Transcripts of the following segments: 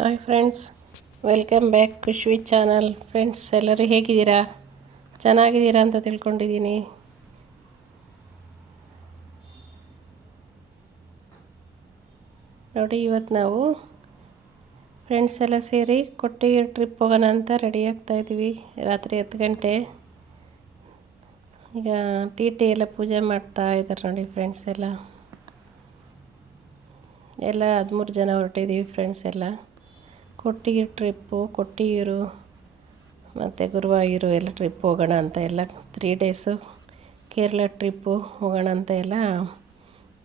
Hi friends, welcome back Khushvi channel. Friends, ಎಲ್ಲರೂ ಹೇಗಿದ್ದೀರಾ? ಚೆನ್ನಾಗಿದ್ದೀರಾ ಅಂತ ತಿಳ್ಕೊಂಡಿದ್ದೀನಿ. ನೋಡಿ, ಇವತ್ತು ನಾವು ಫ್ರೆಂಡ್ಸ್ ಎಲ್ಲ ಸೇರಿ ಕೊಟ್ಟಿಗೆ ಟ್ರಿಪ್ ಹೋಗೋಣ ಅಂತ ರೆಡಿ ಆಗ್ತಾಯಿದ್ದೀವಿ. ರಾತ್ರಿ 10 ಗಂಟೆ. ಈಗ ಟಿ ಎಲ್ಲ ಪೂಜೆ ಮಾಡ್ತಾ ಇದ್ದಾರೆ ನೋಡಿ. ಫ್ರೆಂಡ್ಸ್ ಎಲ್ಲ 13 ಜನ ಹೊರಟಿದ್ದೀವಿ. ಫ್ರೆಂಡ್ಸ್ ಎಲ್ಲ ಕೊಟ್ಟಿಗೆ ಟ್ರಿಪ್ಪು, ಕೊಟ್ಟಿಗೆರು ಮತ್ತು ಗುರುವಾಯೂರು ಎಲ್ಲ ಟ್ರಿಪ್ ಹೋಗೋಣ ಅಂತ ಎಲ್ಲ 3 ಡೇಸು ಕೇರಳ ಟ್ರಿಪ್ಪು ಹೋಗೋಣ ಅಂತ ಎಲ್ಲ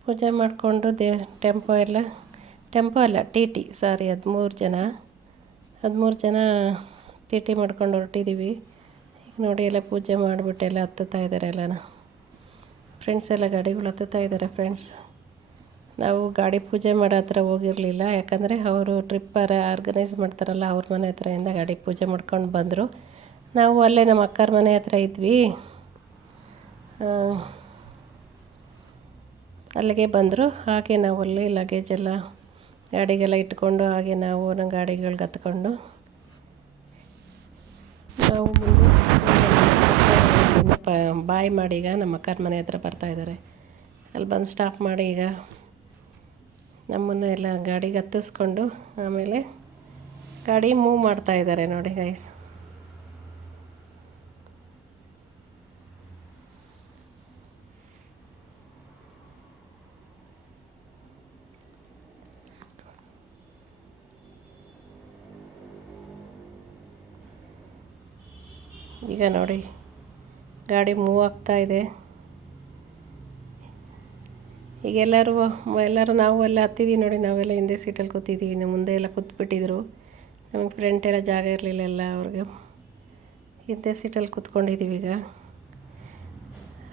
ಪೂಜೆ ಮಾಡಿಕೊಂಡು ಟೆಂಪೋ ಅಲ್ಲ ಟಿ 13 ಜನ ಟಿ ಮಾಡ್ಕೊಂಡು ಹೊರಟಿದ್ದೀವಿ. ಈಗ ನೋಡಿ, ಎಲ್ಲ ಪೂಜೆ ಮಾಡಿಬಿಟ್ಟು ಎಲ್ಲ ಹತ್ತುತ್ತಾ ಇದ್ದಾರೆ ಎಲ್ಲನ. ಫ್ರೆಂಡ್ಸ್ ಎಲ್ಲ ಗಾಡಿಗಳು ಹತ್ತುತ್ತಾ ಇದ್ದಾರೆ. ಫ್ರೆಂಡ್ಸ್, ನಾವು ಗಾಡಿ ಪೂಜೆ ಮಾಡೋ ಹತ್ರ ಹೋಗಿರಲಿಲ್ಲ, ಯಾಕಂದರೆ ಅವರು ಟ್ರಿಪ್ ಆರ್ಗನೈಸ್ ಮಾಡ್ತಾರಲ್ಲ, ಅವ್ರ ಮನೆ ಹತ್ರದಿಂದ ಗಾಡಿ ಪೂಜೆ ಮಾಡ್ಕೊಂಡು ಬಂದರು. ನಾವು ಅಲ್ಲೇ ನಮ್ಮ ಅಕ್ಕರ ಮನೆ ಹತ್ರ ಇದ್ವಿ, ಅಲ್ಲಿಗೆ ಬಂದರು. ಹಾಗೆ ನಾವು ಅಲ್ಲಿ ಲಗೇಜೆಲ್ಲ ಗಾಡಿಗೆಲ್ಲ ಇಟ್ಕೊಂಡು ಹಾಗೆ ನಾವು ನಮ್ಮ ಗಾಡಿಗಳಿಗೆ ಹತ್ಕೊಂಡು ನಾವು ಮುಂದೆ ಬಾಯ್ ಮಾಡಿ ಈಗ ನಮ್ಮ ಅಕ್ಕರ ಮನೆ ಹತ್ರ ಬರ್ತಾಯಿದ್ದಾರೆ. ಅಲ್ಲಿ ಬಂದು ಸ್ಟಾಪ್ ಮಾಡಿ ಈಗ ನಮ್ಮನ್ನು ಎಲ್ಲ ಗಾಡಿಗೆ ಹತ್ತಿಸ್ಕೊಂಡು ಆಮೇಲೆ ಗಾಡಿ ಮೂವ್ ಮಾಡ್ತಾಯಿದ್ದಾರೆ ನೋಡಿ ಗೈಸ್. ಈಗ ನೋಡಿ, ಗಾಡಿ ಮೂವ್ ಆಗ್ತಾಯಿದೆ. ಈಗ ಎಲ್ಲರೂ ನಾವು ಎಲ್ಲ ಹತ್ತಿದ್ದೀವಿ ನೋಡಿ. ನಾವೆಲ್ಲ ಹಿಂದೆ ಸೀಟಲ್ಲಿ ಕೂತಿದ್ದೀವಿ, ನಮ್ಮ ಮುಂದೆ ಎಲ್ಲ ಕೂತ್ಬಿಟ್ಟಿದ್ರು. ನಮಗೆ ಫ್ರಂಟ್ ಎಲ್ಲ ಜಾಗ ಇರಲಿಲ್ಲ, ಎಲ್ಲ ಅವ್ರಿಗೆ ಹಿಂದೆ ಸೀಟಲ್ಲಿ ಕೂತ್ಕೊಂಡಿದ್ದೀವಿ. ಈಗ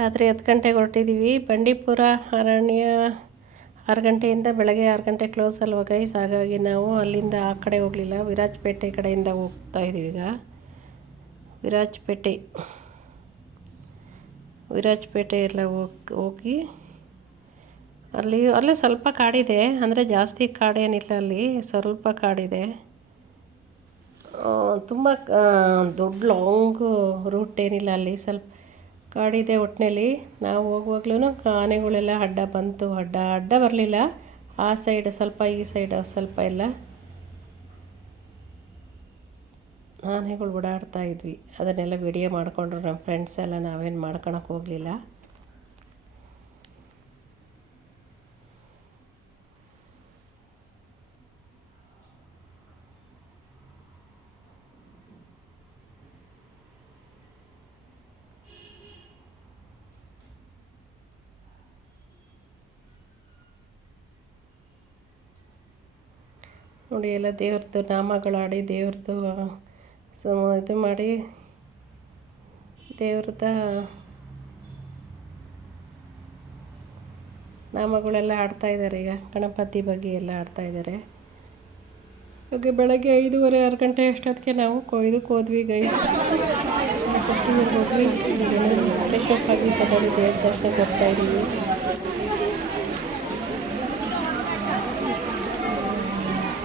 ರಾತ್ರಿ 10 ಗಂಟೆಗೆ ಹೊರಟಿದ್ದೀವಿ. ಬಂಡೀಪುರ ಅರಣ್ಯ 6 ಗಂಟೆಯಿಂದ ಬೆಳಗ್ಗೆ 6 ಗಂಟೆ ಕ್ಲೋಸ್ ಅಲ್ವ ಗೈಸ್. ಹಾಗಾಗಿ ನಾವು ಅಲ್ಲಿಂದ ಆ ಕಡೆ ಹೋಗಲಿಲ್ಲ, ವಿರಾಜಪೇಟೆ ಕಡೆಯಿಂದ ಹೋಗ್ತಾಯಿದ್ದೀವಿ. ಈಗ ವಿರಾಜಪೇಟೆ ಎಲ್ಲ ಹೋಗಿ ಅಲ್ಲಿ ಸ್ವಲ್ಪ ಕಾಡಿದೆ, ಅಂದರೆ ಜಾಸ್ತಿ ಕಾಡೇನಿಲ್ಲ, ಅಲ್ಲಿ ಸ್ವಲ್ಪ ಕಾಡಿದೆ. ತುಂಬ ದೊಡ್ಡ ಲಾಂಗ್ ರೂಟ್ ಏನಿಲ್ಲ, ಅಲ್ಲಿ ಸ್ವಲ್ಪ ಕಾಡಿದೆ. ಒಟ್ಟಿನಲ್ಲಿ ನಾವು ಹೋಗುವಾಗ್ಲೂ ಆನೆಗಳೆಲ್ಲ ಅಡ್ಡ ಬರಲಿಲ್ಲ. ಆ ಸೈಡ್ ಸ್ವಲ್ಪ, ಈ ಸೈಡ್ ಸ್ವಲ್ಪ ಎಲ್ಲ ಆನೆಗಳು ಓಡಾಡ್ತಾ ಇದ್ವಿ. ಅದನ್ನೆಲ್ಲ ವಿಡಿಯೋ ಮಾಡಿಕೊಂಡ್ರು ನಮ್ಮ ಫ್ರೆಂಡ್ಸ್ ಎಲ್ಲ. ನಾವೇನು ಮಾಡ್ಕೊಳಕ್ಕೆ ಹೋಗಲಿಲ್ಲ. ನೋಡಿ, ಎಲ್ಲ ದೇವ್ರದ್ದು ನಾಮಗಳಾಡಿ ದೇವ್ರದ್ದು ಇದು ಮಾಡಿ ದೇವ್ರದ ನಾಮಗಳೆಲ್ಲ ಆಡ್ತಾಯಿದ್ದಾರೆ. ಈಗ ಗಣಪತಿ ಬಗ್ಗೆ ಎಲ್ಲ ಆಡ್ತಾಯಿದ್ದಾರೆ. ಹಾಗೆ ಬೆಳಗ್ಗೆ 5:30 6 ಗಂಟೆ ಅಷ್ಟೊತ್ತಿಗೆ ನಾವು ಇದಕ್ಕೆ ಹೋದ್ವಿ ಗೈಸ್. ಕೊಟ್ಟಿಗೆಗೆ ಹೋದ್ವಿ. ಫ್ರೆಶ್ ಅಪ್ ಆಗಿ ತಗೊಂಡು ದೇವ್ರ ದರ್ಶನಕ್ಕೆ ಬರ್ತಾಯಿದ್ದೀವಿ.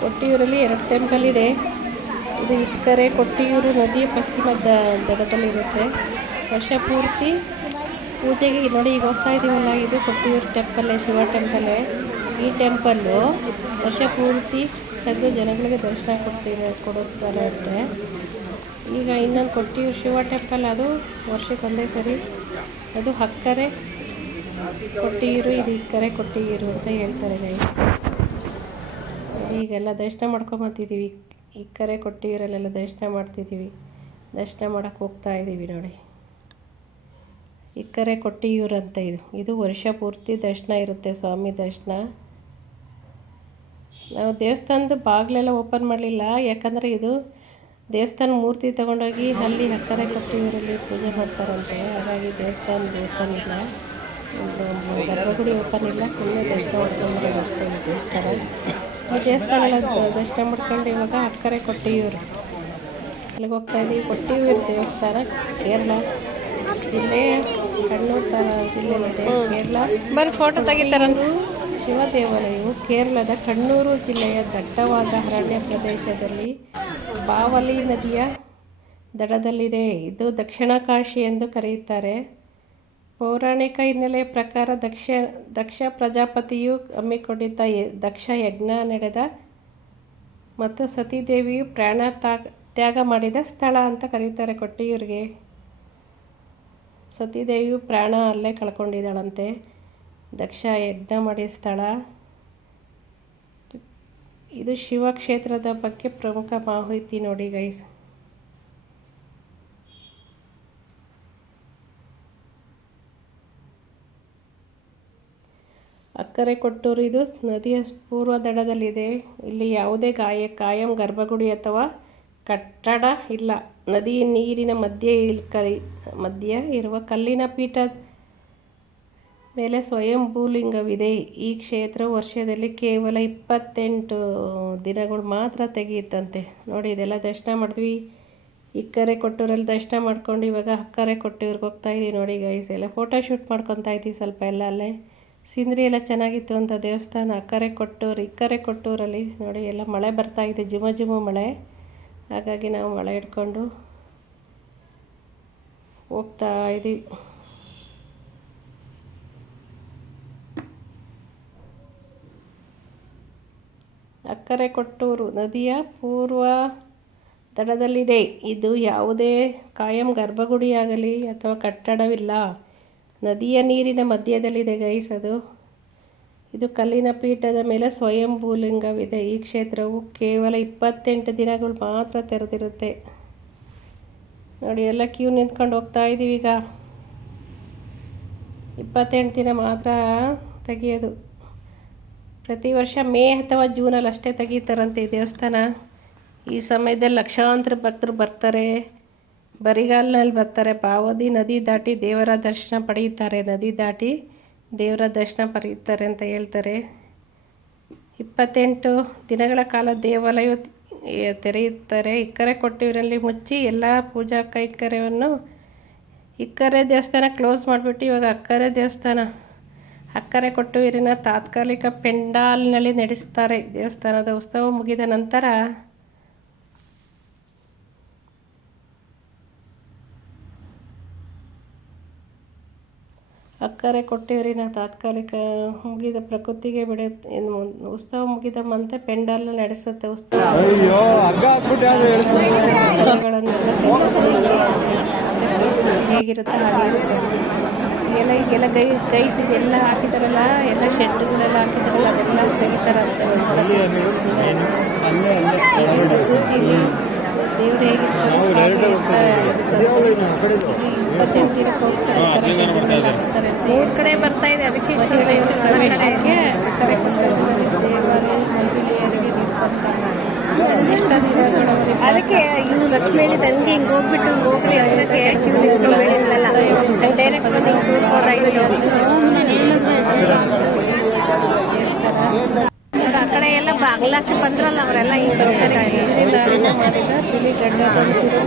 ಕೊಟ್ಟಿಯೂರಲ್ಲಿ 2 ಟೆಂಪಲ್ ಇದೆ. ಇದು ಇಕ್ಕರೆ ಕೊಟ್ಟಿಯೂರು ನದಿಯ ಪಶ್ಚಿಮ ದಡದಲ್ಲಿರುತ್ತೆ. ವರ್ಷ ಪೂರ್ತಿ ಪೂಜೆಗೆ ನೋಡಿ, ಈಗ ಹೋಗ್ತಾ ಇದ್ದೀವಲ್ಲ, ಇದು ಕೊಟ್ಟಿಯೂರು ಟೆಂಪಲ್ಲೇ, ಶಿವ ಟೆಂಪಲ್ಲೇ. ಈ ಟೆಂಪಲ್ಲು ವರ್ಷ ಪೂರ್ತಿ ತೆಗೆದು ಜನಗಳಿಗೆ ದರ್ಶನ ಕೊಡುತ್ತಾರೆ ಅಂತೆ. ಈಗ ಇನ್ನೊಂದು ಕೊಟ್ಟಿಯೂರು ಶಿವ ಟೆಂಪಲ್, ಅದು ವರ್ಷಕ್ಕೊಂದೇ ಸರಿ. ಅದು ಹಕ್ಕರೆ ಕೊಟ್ಟಿಯೂರು, ಇದು ಇಕ್ಕರೆ ಕೊಟ್ಟಿಯೂರು ಅಂತ ಹೇಳ್ತಾರೆ ಗೈಸ್. ಈಗೆಲ್ಲ ದರ್ಶನ ಮಾಡ್ಕೊಂಬತ್ತಿದ್ದೀವಿ. ಇಕ್ಕರೆ ಕೊಟ್ಟಿಯೂರಲ್ಲೆಲ್ಲ ದರ್ಶನ ಮಾಡ್ತಿದ್ದೀವಿ. ದರ್ಶನ ಮಾಡೋಕ್ಕೆ ಹೋಗ್ತಾ ಇದ್ದೀವಿ ನೋಡಿ. ಇಕ್ಕರೆ ಕೊಟ್ಟಿಯೂರು ಅಂತ ಇದು ವರ್ಷ ಪೂರ್ತಿ ದರ್ಶನ ಇರುತ್ತೆ, ಸ್ವಾಮಿ ದರ್ಶನ. ನಾವು ದೇವಸ್ಥಾನದ ಬಾಗಿಲೆಲ್ಲ ಓಪನ್ ಮಾಡಲಿಲ್ಲ, ಯಾಕಂದರೆ ಇದು ದೇವಸ್ಥಾನ ಮೂರ್ತಿ ತೊಗೊಂಡೋಗಿ ಅಲ್ಲಿ ಅಕ್ಕರೆ ಕೊಟ್ಟಿಯೂರಲ್ಲಿ ಪೂಜೆ ಮಾಡ್ತಾರಂತೆ. ಹಾಗಾಗಿ ದೇವಸ್ಥಾನದ ಓಪನ್ ಇಲ್ಲ, ಗರ್ಭಗುಡಿ ಓಪನ್ ಇಲ್ಲ. ಸುಮ್ಮನೆ ದರ್ಶನ ಮಾಡ್ಕೊಂಡು ಅಷ್ಟೇ ದೇವಸ್ಥಾನ ಎಲ್ಲ ದರ್ಶನ ಮಾಡ್ಕೊಂಡು ಇವಾಗ ಅಕ್ಕರೆ ಕೊಟ್ಟಿಯೂರು ಅಲ್ಲಿಗೆ ಹೋಗ್ತಾ ಇದ್ದೀವಿ. ಕೊಟ್ಟಿಯೂರು ದೇವಸ್ಥಾನ ಕೇರಳ ಜಿಲ್ಲೆ, ಕಣ್ಣೂರು ಜಿಲ್ಲೆಯಲ್ಲಿದೆ ಕೇರಳ. ಬರೀ ಫೋಟೋ ತೆಗಿತಾರಂತ. ಶಿವ ದೇವಾಲಯವು ಕೇರಳದ ಕಣ್ಣೂರು ಜಿಲ್ಲೆಯ ದಟ್ಟವಾದ ಅರಣ್ಯ ಪ್ರದೇಶದಲ್ಲಿ ಬಾವಲಿ ನದಿಯ ದಡದಲ್ಲಿದೆ. ಇದು ದಕ್ಷಿಣ ಕಾಶಿ ಎಂದು ಕರೆಯುತ್ತಾರೆ. ಪೌರಾಣಿಕ ಹಿನ್ನೆಲೆಯ ಪ್ರಕಾರ ದಕ್ಷ ಪ್ರಜಾಪತಿಯು ಹಮ್ಮಿಕೊಂಡಿದ್ದ ದಕ್ಷ ಯಜ್ಞ ನಡೆದ ಮತ್ತು ಸತೀದೇವಿಯು ಪ್ರಾಣ ತ್ಯಾಗ ಮಾಡಿದ ಸ್ಥಳ ಅಂತ ಕರೀತಾರೆ ಕೊಟ್ಟಿಯೂರಿಗೆ. ಸತೀದೇವಿಯು ಪ್ರಾಣ ಅಲ್ಲೇ ಕಳ್ಕೊಂಡಿದ್ದಾಳಂತೆ. ದಕ್ಷ ಯಜ್ಞ ಮಾಡಿದ ಸ್ಥಳ ಇದು. ಶಿವ ಕ್ಷೇತ್ರದ ಬಗ್ಗೆ ಪ್ರಮುಖ ಮಾಹಿತಿ ನೋಡಿ ಗೈಸ್. ಅಕ್ಕರೆ ಕೊಟ್ಟೂರು ಇದು ನದಿಯ ಪೂರ್ವ ದಡದಲ್ಲಿದೆ. ಇಲ್ಲಿ ಯಾವುದೇ ಕಾಯಂ ಗರ್ಭಗುಡಿ ಅಥವಾ ಕಟ್ಟಡ ಇಲ್ಲ. ನದಿ ನೀರಿನ ಮಧ್ಯೆ ಇರುವ ಕಲ್ಲಿನ ಪೀಠದ ಮೇಲೆ ಸ್ವಯಂಭೂಲಿಂಗವಿದೆ. ಈ ಕ್ಷೇತ್ರವು ವರ್ಷದಲ್ಲಿ ಕೇವಲ 28 ದಿನಗಳು ಮಾತ್ರ ತೆಗೆಯುತ್ತಂತೆ. ನೋಡಿ, ಇದೆಲ್ಲ ದರ್ಶನ ಮಾಡಿದ್ವಿ. ಇಕ್ಕರೆ ಕೊಟ್ಟೂರಲ್ಲಿ ದರ್ಶನ ಮಾಡ್ಕೊಂಡು ಇವಾಗ ಅಕ್ಕರೆ ಕೊಟ್ಟೂರಿಗೆ ಹೋಗ್ತಾ ಇದ್ದೀವಿ. ನೋಡಿ ಗೈಸ್, ಎಲ್ಲ ಫೋಟೋ ಶೂಟ್ ಮಾಡ್ಕೊತಾ ಇದ್ದೀವಿ ಸ್ವಲ್ಪ ಎಲ್ಲ. ಅಲ್ಲೇ ಸೀನ್ರಿ ಎಲ್ಲ ಚೆನ್ನಾಗಿತ್ತು ಅಂತ ದೇವಸ್ಥಾನ ಇಕ್ಕರೆ ಕೊಟ್ಟೂರಲ್ಲಿ. ನೋಡಿ, ಎಲ್ಲ ಮಳೆ ಬರ್ತಾ ಇದೆ, ಜುಮ ಮಳೆ. ಹಾಗಾಗಿ ನಾವು ಮಳೆ ಹಿಡ್ಕೊಂಡು ಹೋಗ್ತಾ ಇದ್ದೀವಿ. ಅಕ್ಕರೆ ಕೊಟ್ಟೂರು ನದಿಯ ಪೂರ್ವ ದಡದಲ್ಲಿದೆ. ಇದು ಯಾವುದೇ ಕಾಯಂ ಗರ್ಭಗುಡಿಯಾಗಲಿ ಅಥವಾ ಕಟ್ಟಡವಿಲ್ಲ. ನದಿಯ ನೀರಿನ ಮಧ್ಯದಲ್ಲಿದೆ ಗೈಸ್ ಅದು. ಇದು ಕಲ್ಲಿನ ಪೀಠದ ಮೇಲೆ ಸ್ವಯಂಭೂಲಿಂಗವಿದೆ. ಈ ಕ್ಷೇತ್ರವು ಕೇವಲ 28 ದಿನಗಳು ಮಾತ್ರ ತೆರೆದಿರುತ್ತೆ. ನೋಡಿ, ಎಲ್ಲ ಕ್ಯೂ ನಿಂತ್ಕೊಂಡು ಹೋಗ್ತಾ ಇದ್ದೀವಿ. ಈಗ 28 ದಿನ ಮಾತ್ರ ತೆಗೆಯೋದು. ಪ್ರತಿ ವರ್ಷ ಮೇ ಅಥವಾ ಜೂನಲ್ಲಿ ಅಷ್ಟೇ ತೆಗೀತಾರಂತೆ ಈ ದೇವಸ್ಥಾನ. ಈ ಸಮಯದಲ್ಲಿ ಲಕ್ಷಾಂತರ ಭಕ್ತರು ಬರ್ತಾರೆ. ಬರಿಗಾಲಿನಲ್ಲಿ ಬರ್ತಾರೆ. ಬಾವಲಿ ನದಿ ದಾಟಿ ದೇವರ ದರ್ಶನ ಪಡೆಯುತ್ತಾರೆ. ಅಂತ ಹೇಳ್ತಾರೆ. 28 ದಿನಗಳ ಕಾಲ ದೇವಾಲಯ ತೆರೆಯುತ್ತಾರೆ. ಇಕ್ಕರೆ ಕೊಟ್ಟೂರಿನಲ್ಲಿ ಮುಚ್ಚಿ ಎಲ್ಲ ಪೂಜಾ ಕೈಂಕರ್ಯವನ್ನು ಇಕ್ಕರೆ ದೇವಸ್ಥಾನ ಕ್ಲೋಸ್ ಮಾಡಿಬಿಟ್ಟು ಇವಾಗ ಅಕ್ಕರೆ ಕೊಟ್ಟೂರಿನ ತಾತ್ಕಾಲಿಕ ಪೆಂಡಾಲ್ನಲ್ಲಿ ನಡೆಸ್ತಾರೆ. ದೇವಸ್ಥಾನದ ಉತ್ಸವ ಮುಗಿದ ನಂತರ ಅಕ್ಕರೆ ಕೊಟ್ಟೂರಿನ ತಾತ್ಕಾಲಿಕ ಮುಗಿದ ಪ್ರಕೃತಿಗೆ ಉತ್ಸವ ಮುಗಿದ ಮತ್ತೆ ಪೆಂಡಾಲ್ ನಡೆಸುತ್ತೆ. ಹೇಗಿರುತ್ತೆ ಹಾಗಿರುತ್ತೆ. ಈಗೆಲ್ಲ ಗೈಸ್ ಇದೆಲ್ಲ ಹಾಕಿದಾರಲ್ಲ, ಎಲ್ಲ ಶೆಡ್ಗಳೆಲ್ಲ ಹಾಕಿದಾರಲ್ಲ, ಅದೆಲ್ಲ ತೆಗಿತಾರಂತೆ. ಪ್ರಕೃತಿಯಲ್ಲಿ ದೇವರು ಹೇಗಿರ್ತಾರೆ 28 ದಿನಕ್ಕೋಸ್ಕರ ಹಾಕ್ತಾರೆ. ಊರ್ ಕಡೆ ಬರ್ತಾ ಇದೆ. ಅದಕ್ಕೆ ಮಹಿಳೆಯರ ಪ್ರವೇಶಕ್ಕೆ ಕರೆ ಕೊಟ್ಟಿದ್ದಾರೆ. ದೇವಾಲಯ ಮಹಿಳೆಯರಿಗೆ ನಿರ್ಬಂಧ ಇಷ್ಟ ದಿನಗಳವರೆಗೆ. ಅದಕ್ಕೆ ಇವು ಲಕ್ಷ್ಮೀ ತಂಗಿ ಹಿಂಗೆ ಹೋಗ್ಬಿಟ್ಟು ಹೋಗ್ರಿ ಅದಕ್ಕೆ ಆ ಕಡೆ ಎಲ್ಲ ಬಾಗ್ಲಾಸಿ ಬಂದ್ರಲ್ಲ ಅವರೆಲ್ಲ ಹಿಂಗೆ ನಾರಿನ ಮಾಡಿದ ಬಿಳಿ ಗಡ್ಡದಂತಿರೋ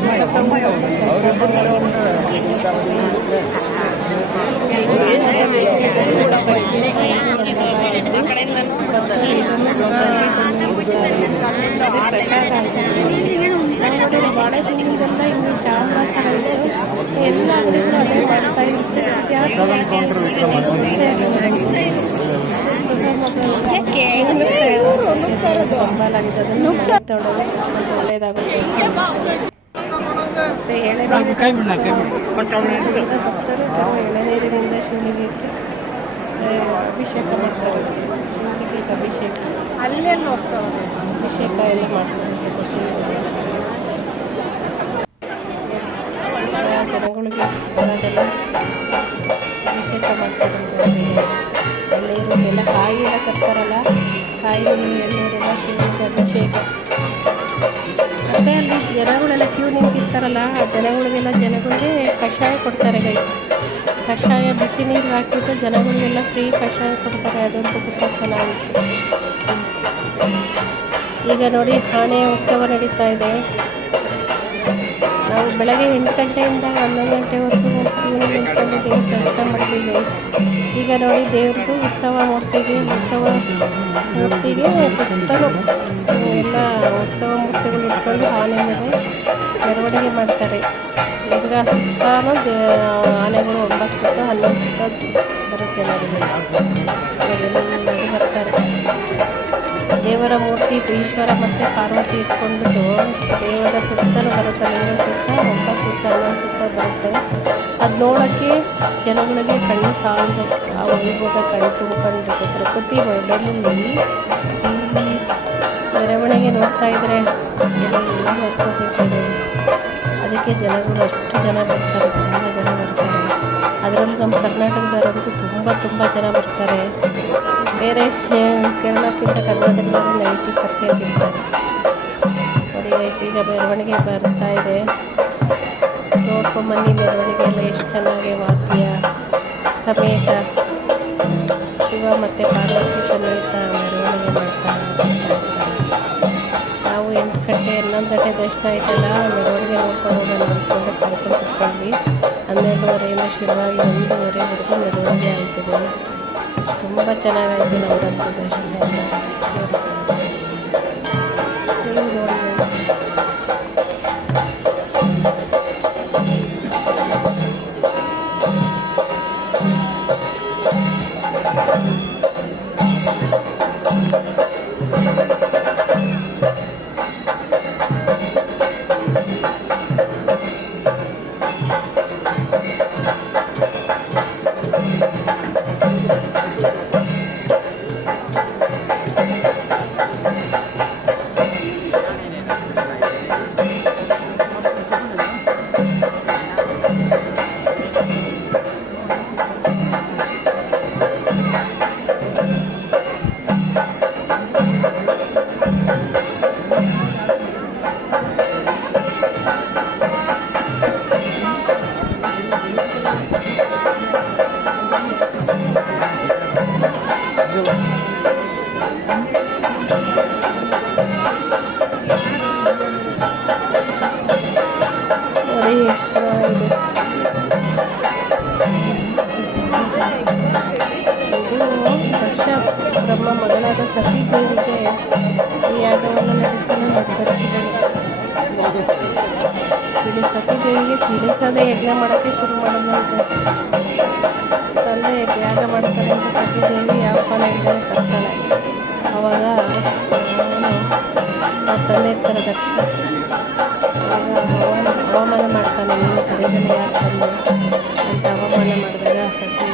ಬಾಳೆ ತಿಂಡಿದೆಲ್ಲ ಹಿಂಗೆ ಚಾಮರ ಥರ ಇದೆ. ಎಲ್ಲ ಅಂಗಡಿಗಳು ಅಲ್ಲೇ ಮಾಡ್ತಾ ಇರುತ್ತೆ. ಒಳ್ಳೆಯದಾಗುತ್ತೆ. ಎಳೆನೀರಿನಿಂದ ಶಿವಲಿಂಗಕ್ಕೆ ಅಭಿಷೇಕ ಮಾಡ್ತಾರೆ. ಶಿವಲಿಂಗಕ್ಕೆ ಅಭಿಷೇಕ ಅಲ್ಲೆಲ್ಲ ಹೋಗ್ತಾರೆ. ಅಭಿಷೇಕ ಎಲ್ಲ ಮಾಡ್ತಾರೆ. ಜನಗಳಿಗೆ ಅಭಿಷೇಕ ಮಾಡ್ತಾರೆ. ಎಳ್ನೀರು ಕಾಯಿ ಎಲ್ಲ ತರ್ತಾರಲ್ಲ, ಕಾಯಿ ಎಳ್ನೀರೆಲ್ಲ ಶಿವಲಿಂಗ ಅಭಿಷೇಕ. ಮತ್ತು ಅಲ್ಲಿ ಜನಗಳೆಲ್ಲ ಕ್ಯೂ ನಿಂತಿರ್ತಾರಲ್ಲ, ಆ ಜನಗಳಿಗೆ ಕಷಾಯ ಕೊಡ್ತಾರೆ ಗೈಸ್. ಕಷಾಯ ಬಿಸಿ ನೀರು ಹಾಕಿಬಿಟ್ಟು ಜನಗಳಿಗೆಲ್ಲ ಫ್ರೀ ಕಷಾಯ ಕೊಡ್ತಾರೆ. ಅದಂತೂ ತುಂಬ ಚೆನ್ನಾಗಿತ್ತು. ಈಗ ನೋಡಿ, ಆನೆ ಉತ್ಸವ ನಡೀತಾ ಇದೆ. ನಾವು ಬೆಳಗ್ಗೆ 8 ಗಂಟೆಯಿಂದ 11 ಗಂಟೆವರೆಗೂ ಕ್ಯೂನಲ್ಲಿ ನಿಂತ್ಕೊಂಡು ದೇವ್ರ ದರ್ಶನ ಮಾಡಿದ್ದೀವಿ. ಈಗ ನೋಡಿ ದೇವ್ರದ್ದು ಉತ್ಸವ ಮೂರ್ತಿಗೆ ಸುತ್ತಲೂ ಎಲ್ಲ ಉತ್ಸವ ಮೂರ್ತಿಗಳು ಇಟ್ಕೊಂಡು ಆನೆ ಮೇಲೆ ಮೆರವಣಿಗೆ ಮಾಡ್ತಾರೆ. ಈಗ ಸುತ್ತಾನು ಆನೆಗಳು 9 ಸುತ್ತ 11 ಸುತ್ತ ಬರುತ್ತೆ ಎಲ್ಲರೂ ಬರ್ತಾರೆ. ದೇವರ ಮೂರ್ತಿ ಈಶ್ವರ ಮತ್ತು ಪಾರ್ವತಿ ಇಟ್ಕೊಂಡು ದೇವರ ಸುತ್ತಲೂ ಬರುತ್ತೆ. ಲಿಂಗ ಸುತ್ತ 9 ಸುತ್ತ 11 ಸುತ್ತ ಬರುತ್ತೆ. ಅದು ನೋಡೋಕ್ಕೆ ಜನಗಳಿಗೆ ಕಣ್ಣು ಸಾಲದು, ಆ ವೈಭೋಗ ಕಣ್ಣು ತುಂಬಿಕೊಂಡಿರುತ್ತೆ. ಪ್ರಕೃತಿ ಒಡಲಲ್ಲಿ ಈ ಮೆರವಣಿಗೆ ನೋಡ್ತಾ ಇದ್ದರೆ ಎಲ್ಲ ಹೊತ್ಕೋಬೇಕು. ಅದಕ್ಕೆ ಜನಗಳು ಅಷ್ಟು ಜನ ಬರ್ತಾರೆ, ತುಂಬ ಜನ ಬರ್ತಾರೆ. ಅದರಲ್ಲೂ ನಮ್ಮ ಕರ್ನಾಟಕದವರಂತೂ ತುಂಬ ಜನ ಬರ್ತಾರೆ. ಬೇರೆ ಕೇರಳಕ್ಕಿಂತ ಕರ್ನಾಟಕದಲ್ಲಿ 90% ಇರ್ತಾರೆ. ನೋಡಿ ಈಗ ಮೆರವಣಿಗೆ ಬರ್ತಾ ಇದೆ, ನೋಡ್ಕೊಂಬನ್ನಿ. ಮೆರವಣಿಗೆ ಎಲ್ಲ ಎಷ್ಟು ಚೆನ್ನಾಗಿ ವಾದ್ಯ ಸಮೇತ ಶಿವ ಮತ್ತು ಪಾರ್ವತಿ ಸಮೇತ ಮೆರವಣಿಗೆ ಮಾಡ್ತಾರೆ. ನಾವು 8 ಗಂಟೆ 11 ಗಂಟೆ ದರ್ಶನ ಆಯ್ತಲ್ಲ, ಮೆರವಣಿಗೆ ನೋಡ್ಕೊಂಡು ಹೋಗೋಣ ಅಂದ್ಕೊಂಡು ಕಾಯ್ಕೊಂಡು ಕುತ್ಕೊಂಡ್ವಿ. 12:30 ಶುರುವಾಗಿ 1:00ವರೆವರೆಗೂ ಮೆರವಣಿಗೆ ಆಯ್ತದೆ. ತುಂಬ ಚೆನ್ನಾಗಾಯಿತು ನವರಾತ್ರಿ ದರ್ಶನ ನೀವು ನೋಡಿ. ಬ್ರಹ್ಮ ಮಗಳಾದ ಸತೀದೇವಿಗೆ ಈ ಯಾಗವನ್ನು ನಡೆಸಲು ನಿರ್ಧರಿಸಿದಳು. ಸತೀದೇವಿಗೆ ತಿಳಿಸದೆ ಯಜ್ಞ ಮಾಡೋಕ್ಕೆ ಶುರು ಮಾಡೋದಂತೆ. ತಂದೆ ಯಾಗ ಮಾಡ್ತಾರೆ ಅಂತ ಸತೀದೇವಿ ಯಾವ ಫಲ ಇಲ್ಲದೆ ಕರ್ತಾಳೆ. ಆವಾಗ ಆ ತಂದೆ ಇರ್ತಾರೆ ದಕ್ಷ, ಅವಮಾನ ಮಾಡ್ತಾನೆ. ನೀನು ಕರೆದನೆ ಯಾಕೆ ತಂದೆ ಅಂತ ಅವಮಾನ ಮಾಡಿದಾಗ ಸತಿ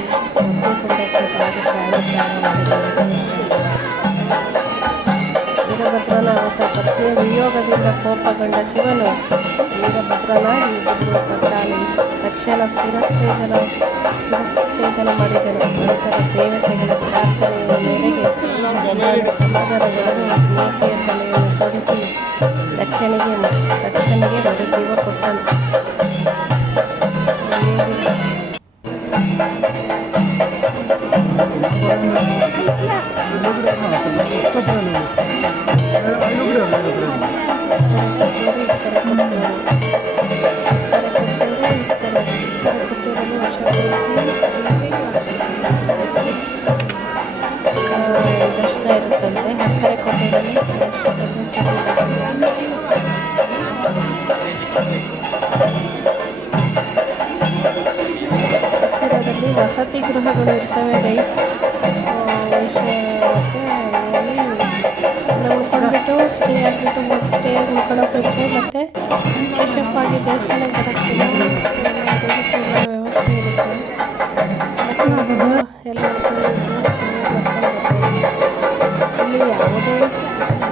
ವೀರಭದ್ರನ ಪತ್ನಿಯ ವಿಯೋಗದಿಂದ ಕೋಪಗೊಂಡ ಶಿವನು ವೀರಭದ್ರನಾಗಿ ಪಟ್ಟಾಳಿ ತಕ್ಷಣ ಶಿರಚ್ಛೇದನ ಮಾಡಿದನು. ನಂತರ ದೇವತೆಗಳ ಪ್ರಾರ್ಥನೆಯ ಮೇರೆಗೆ ಸಮಾಧಾನಗಳನ್ನು ಮೇಕೆಯ ತಲೆಯನ್ನು ತೊಡಿಸಿ ದಕ್ಷನಿಗೆ ಮರುಜೀವ ಕೊಟ್ಟನು. ದರ್ಶನ ಇರುತ್ತಂತೆ ಹಕ್ಕರೆ ಕೋಟೆಯಲ್ಲಿ. ಹತ್ತಿರದಲ್ಲಿ ವಸತಿ ಗೃಹಗಳು ಇರ್ತವೆ ಗೈಸ್. ಉಳ್ಕೊಂಡ್ಬಿಟ್ಟು ಸ್ಟೇ ಉಳ್ಕೊಳ್ಳೋಕೆ ಮತ್ತು ಫ್ರೆಶಪ್ ಆಗಿ ದೇವಸ್ಥಾನಕ್ಕೆ ಬರೋಕ್ಕಿಲ್ಲ ವ್ಯವಸ್ಥೆ ಇರುತ್ತೆ. ಎಲ್ಲ ಇಲ್ಲಿ ಯಾವುದೇ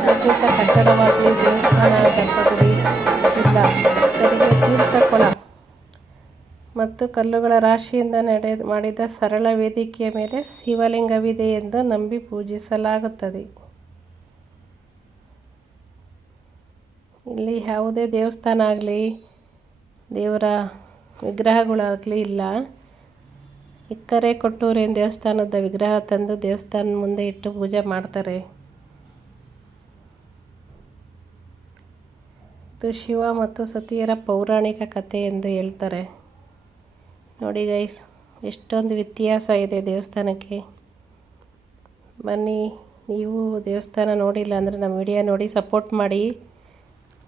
ಅದ್ಭುತ ಕಟ್ಟಡವಾಗಲಿ ದೇವಸ್ಥಾನ ಗರ್ಭಗುಡಿ ಇಲ್ಲ. ತೆರಿಗೆ ತೀರ್ಥಕೊಳ ಮತ್ತು ಕಲ್ಲುಗಳ ರಾಶಿಯಿಂದ ಮಾಡಿದ ಸರಳ ವೇದಿಕೆಯ ಮೇಲೆ ಶಿವಲಿಂಗವಿದೆ ಎಂದು ನಂಬಿ ಪೂಜಿಸಲಾಗುತ್ತದೆ. ಇಲ್ಲಿ ಯಾವುದೇ ದೇವಸ್ಥಾನ ಆಗಲಿ ದೇವರ ವಿಗ್ರಹಗಳಾಗಲಿ ಇಲ್ಲ. ಇಕ್ಕರೆ ಕೊಟ್ಟೂರಿನ ದೇವಸ್ಥಾನದ ವಿಗ್ರಹ ತಂದು ದೇವಸ್ಥಾನದ ಮುಂದೆ ಇಟ್ಟು ಪೂಜೆ ಮಾಡ್ತಾರೆ. ಇದು ಶಿವ ಮತ್ತು ಸತಿಯರ ಪೌರಾಣಿಕ ಕಥೆ ಎಂದು ಹೇಳ್ತಾರೆ. ನೋಡಿ ಗೈಸ್, ಎಷ್ಟೊಂದು ವ್ಯತ್ಯಾಸ ಇದೆ ದೇವಸ್ಥಾನಕ್ಕೆ. ಬನ್ನಿ, ನೀವು ದೇವಸ್ಥಾನ ನೋಡಿಲ್ಲ ಅಂದರೆ ನಮ್ಮ ವಿಡಿಯೋ ನೋಡಿ ಸಪೋರ್ಟ್ ಮಾಡಿ.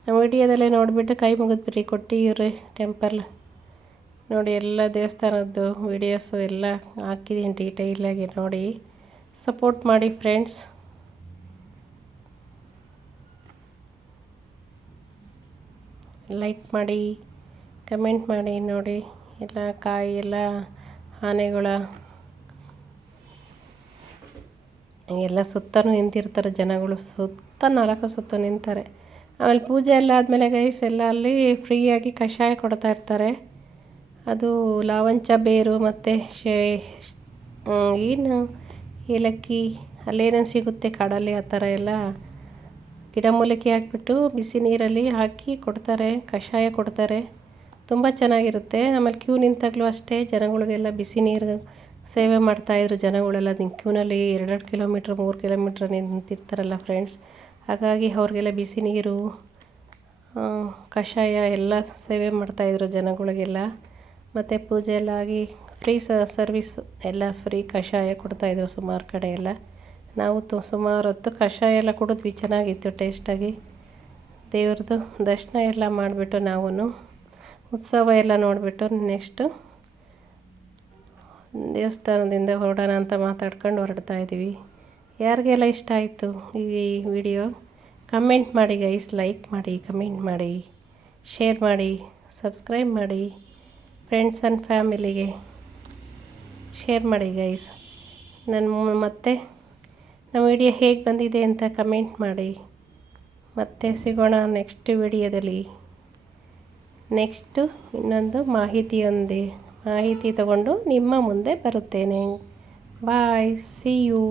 ನಮ್ಮ ವಿಡಿಯೋದಲ್ಲೇ ನೋಡಿಬಿಟ್ಟು ಕೈ ಮುಗಿದ್ಬಿಟ್ರಿ. ಕೊಟ್ಟಿಯೂರು ಟೆಂಪಲ್ ನೋಡಿ, ಎಲ್ಲ ದೇವಸ್ಥಾನದ್ದು ವಿಡಿಯೋಸು ಎಲ್ಲ ಹಾಕಿದ್ದೀನಿ ಡೀಟೈಲಾಗಿ. ನೋಡಿ ಸಪೋರ್ಟ್ ಮಾಡಿ ಫ್ರೆಂಡ್ಸ್. ಲೈಕ್ ಮಾಡಿ, ಕಮೆಂಟ್ ಮಾಡಿ. ನೋಡಿ ಎಲ್ಲ ಕಾಯಿ ಎಲ್ಲ ಆನೆಗಳ ಎಲ್ಲ ಸುತ್ತಲೂ ನಿಂತಿರ್ತಾರೆ ಜನಗಳು. ಸುತ್ತ 4 ಸುತ್ತ ನಿಂತಾರೆ. ಆಮೇಲೆ ಪೂಜೆ ಎಲ್ಲ ಆದಮೇಲೆ ಗೈಸ್ ಎಲ್ಲ ಅಲ್ಲಿ ಫ್ರೀಯಾಗಿ ಕಷಾಯ ಕೊಡ್ತಾ ಇರ್ತಾರೆ. ಅದು ಲಾವಂಚ ಬೇರು ಮತ್ತು ಏನು ಏಲಕ್ಕಿ ಅಲ್ಲೇನೇನು ಸಿಗುತ್ತೆ ಕಾಡಲ್ಲಿ, ಆ ಥರ ಎಲ್ಲ ಗಿಡಮೂಲಿಕೆ ಹಾಕ್ಬಿಟ್ಟು ಬಿಸಿ ನೀರಲ್ಲಿ ಹಾಕಿ ಕೊಡ್ತಾರೆ, ಕಷಾಯ ಕೊಡ್ತಾರೆ. ತುಂಬ ಚೆನ್ನಾಗಿರುತ್ತೆ. ಆಮೇಲೆ ಕ್ಯೂ ನಿಂತಾಗಲೂ ಅಷ್ಟೇ ಜನಗಳಿಗೆಲ್ಲ ಬಿಸಿ ನೀರು ಸೇವೆ ಮಾಡ್ತಾಯಿದ್ರು. ಜನಗಳೆಲ್ಲ ಕ್ಯೂನಲ್ಲಿ 2 ಕಿಲೋಮೀಟ್ರ್ 3 ಕಿಲೋಮೀಟ್ರ್ ನಿಂತಿರ್ತಾರಲ್ಲ ಫ್ರೆಂಡ್ಸ್. ಹಾಗಾಗಿ ಅವ್ರಿಗೆಲ್ಲ ಬಿಸಿ ನೀರು ಕಷಾಯ ಎಲ್ಲ ಸೇವೆ ಮಾಡ್ತಾಯಿದ್ರು ಜನಗಳಿಗೆಲ್ಲ. ಮತ್ತು ಪೂಜೆ ಎಲ್ಲ ಆಗಿ ಫ್ರೀ ಸರ್ವಿಸ್ ಎಲ್ಲ ಫ್ರೀ ಕಷಾಯ ಕೊಡ್ತಾಯಿದ್ರು ಸುಮಾರು ಕಡೆ ಎಲ್ಲ. ನಾವು ಸುಮಾರು ಹೊತ್ತು ಕಷಾಯ ಎಲ್ಲ ಕುಡಿದ್ವಿ, ಚೆನ್ನಾಗಿತ್ತು ಟೇಸ್ಟಾಗಿ. ದೇವ್ರದ್ದು ದರ್ಶನ ಎಲ್ಲ ಮಾಡಿಬಿಟ್ಟು ನಾವು ಉತ್ಸವ ಎಲ್ಲ ನೋಡಿಬಿಟ್ಟು ನೆಕ್ಸ್ಟು ದೇವಸ್ಥಾನದಿಂದ ಹೊರಡೋಣ ಅಂತ ಮಾತಾಡ್ಕೊಂಡು ಹೊರಡ್ತಾಯಿದ್ದೀವಿ. ಯಾರಿಗೆಲ್ಲ ಇಷ್ಟ ಆಯಿತು ಈ ವಿಡಿಯೋ ಕಮೆಂಟ್ ಮಾಡಿ ಗೈಸ್, ಲೈಕ್ ಮಾಡಿ, ಕಮೆಂಟ್ ಮಾಡಿ, ಶೇರ್ ಮಾಡಿ, ಸಬ್ಸ್ಕ್ರೈಬ್ ಮಾಡಿ. ಫ್ರೆಂಡ್ಸ್ ಆ್ಯಂಡ್ ಫ್ಯಾಮಿಲಿಗೆ ಶೇರ್ ಮಾಡಿ ಗೈಸ್. ಮತ್ತೆ ನಮ್ಮ ವಿಡಿಯೋ ಹೇಗೆ ಬಂದಿದೆ ಅಂತ ಕಮೆಂಟ್ ಮಾಡಿ. ಮತ್ತೆ ಸಿಗೋಣ ನೆಕ್ಸ್ಟ್ ವಿಡಿಯೋದಲ್ಲಿ. ನೆಕ್ಸ್ಟು ಇನ್ನೊಂದು ಮಾಹಿತಿ ತಗೊಂಡು ನಿಮ್ಮ ಮುಂದೆ ಬರುತ್ತೇನೆ. ಬಾಯ್, ಸಿ ಯು.